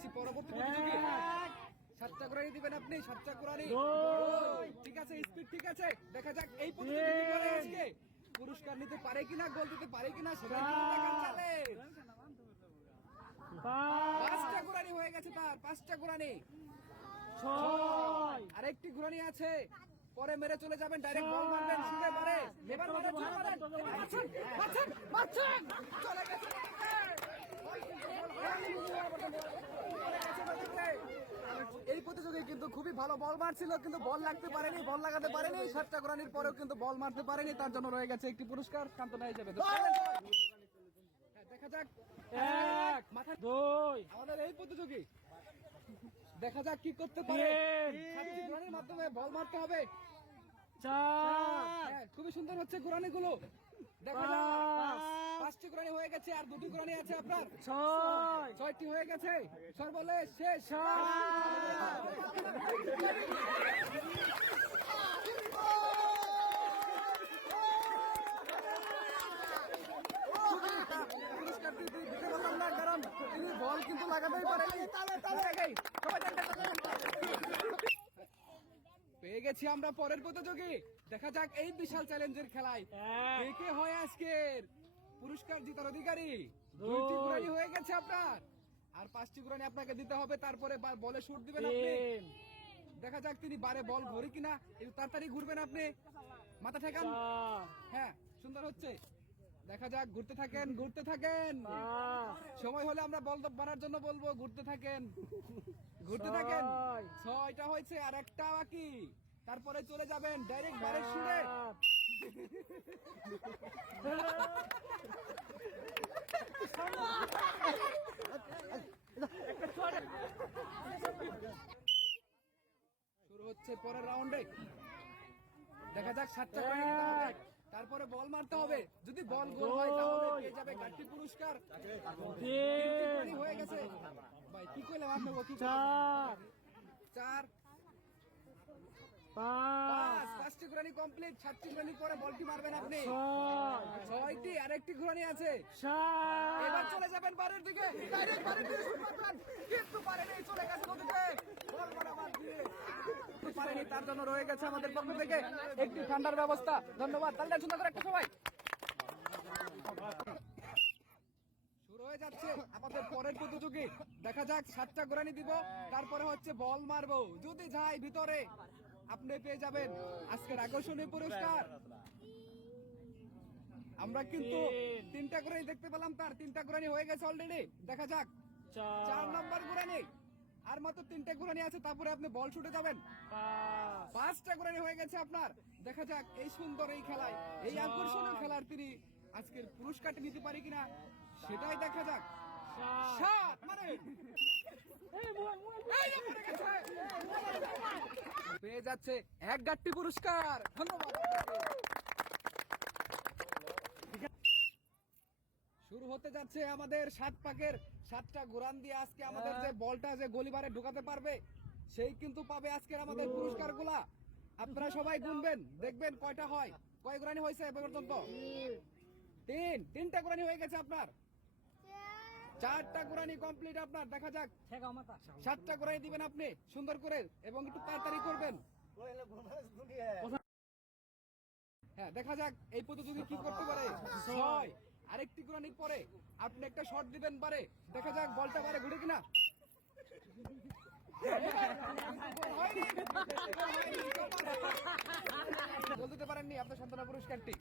গেছি পরবর্তী প্রতিযোগী সাতটা কোরআনি দিবেন আপনি সাতটা কোরআনি ঠিক আছে স্পিড ঠিক আছে দেখা যাক এই প্রতিযোগী করে আজকে পুরস্কার নিতে পারে কিনা গোল দিতে পারে কিনা। পাঁচ পাঁচটা কোরআনি হয়ে গেছে তার পাঁচটা কোরআনি আরেকটি ঘুরানি আছে পরে মেরে চলে যাবেন ডাইরেক্ট বল মারবেন শুনে পারে এবার মারেন ছুঁড়ে মারেন মারছেন মারছেন মারছেন চলে গেছে এই প্রতিযোগী কিন্তু খুবই ভালো বল মারছিল কিন্তু বল লাগতে পারেনি বল লাগাতে পারেনি। সাতটা কোরআনির পরেও কিন্তু বল মারতে পারেনি তার জন্য রয়ে গেছে একটি পুরস্কার। কান্তনা হিসেবে হ্যাঁ, দেখা যাক। এক মাথা দুই। আমাদের এই প্রতিযোগী। দেখা যাক কি করতে পারে। মাধ্যমে বল মারতে হবে। চার। হ্যাঁ, খুবই সুন্দর হচ্ছে ঘোরানি গুলো। পাঁচটি ঘোরানি হয়ে গেছে আর দুটি ঘোরানি আছে আপনার ছয় ছয়টি হয়ে গেছে সর্বলেশ শেষ পুরস্কারটি দিতে পারলাম না কারণ তিনি বল কিন্তু লাগাতেই পারেনি সবাই পেয়ে গেছি আমরা পরের প্রতিযোগী। দেখা যাক এই বিশাল চ্যালেঞ্জের খেলায় কে কে হয় আজকের। পুরস্কার জিতার অধিকারী। দুইটি ঘুরানি হয়ে গেছে আপনার। আর পাঁচটি ঘুরানি আপনাকে দিতে হবে তারপরে বলে শুট দিবেন আপনি। দেখা যাক তিনি বারে বল ঘুরি কিনা। একটু তাড়াতাড়ি ঘুরবেন আপনি। মাথা ঠেকান। হ্যাঁ সুন্দর হচ্ছে। দেখা যাক ঘুরতে থাকেন ঘুরতে থাকেন। সময় হলে আমরা বল বানার জন্য বলব ঘুরতে থাকেন। ঘুরতে থাকেন। ছয়টা হয়েছে আর একটা বাকি। তারপরে চলে যাবেন ডাইরেক্ট বারের সুরে শুরু হচ্ছে পরের রাউন্ডে দেখা যাক সাতটা নিতে হবে। তারপরে বল মারতে হবে। যদি বল গোল হয় তাহলে পেয়ে যাবে গাড়ি পুরস্কার। হয়ে গেছে। ভাই কি কইলাম আপনাকে চার। পাঁচ। পাঁচ। পাঁচটি ঘুরানি কমপ্লিট সাতটি ঘুরানি পরে বলটি মারবেন আপনি। ছয়। ছয়টি আরেকটি ঘুরানি আছে। এবার চলে যাবেন বাড়ির দিকে। ডাইরেক্ট বাড়ির দিকে শুট মারবেন কিন্তু পারেনি চলে গেছে নদীতে। বল বরাবর দিয়ে। পারেনি তার জন্য রয়ে গেছে আমাদের পক্ষ থেকে একটি ঠান্ডার ব্যবস্থা। ধন্যবাদ। তাহলে সুন্দর করে একটা সবাই শুরু হয়ে যাচ্ছে আমাদের পরের প্রতিযোগী। দেখা যাক সাতটা গোরানি দিব তারপরে হচ্ছে বল মারবো। যদি যাই ভিতরে আপনি পেয়ে যাবেন আজকের আকর্ষণীয় পুরস্কার। আমরা কিন্তু তিনটা গোরানি দেখতে পেলাম তার তিনটা গোরানি হয়ে গেছে অলরেডি দেখা যাক। চার। নাম্বার গোরানি আর মাত্র তিনটা গোরানি আছে তারপরে আপনি বল ছুটে যাবেন। পাঁচটা গোরানি হয়ে গেছে আপনার। দেখা যাক এই সুন্দর এই খেলায় এই আকর্ষণীয় খেলার তিনি আজকের পুরস্কারটি নিতে পারি কিনা সেটাই দেখা যাক। সাত মানে পেয়ে যাচ্ছে এক গাট্টি পুরস্কার। ধন্যবাদ। শুরু হতে যাচ্ছে আমাদের সাত পাকের সাতটা দিয়ে আজকে আমাদের যে বলটা যে গলিবারে ঢোকাতে পারবে, সেই কিন্তু পাবে আজকের আমাদের পুরস্কারগুলা আপনারা সবাই গুনবেন, দেখবেন কয়টা হয়। কয় গোরানি হয়েছে তিন। তিনটা গোরানি হয়ে গেছে আপনার। চারটা গোরানি কমপ্লিট আপনার দেখা যাক। সাতটা গোরানি দিবেন আপনি সুন্দর করে এবং একটু তাড়াতাড়ি করবেন। হ্যাঁ দেখা যাক এই প্রতিযোগী কি করতে পারে। ছয় আরেকটি গোরানির পরে আপনি একটা শট দিবেন পারে। দেখা যাক বলটা পারে ঘুরে কিনা। গোল দিতে পারেননি আপনার সান্ত্বনা পুরস্কারটি।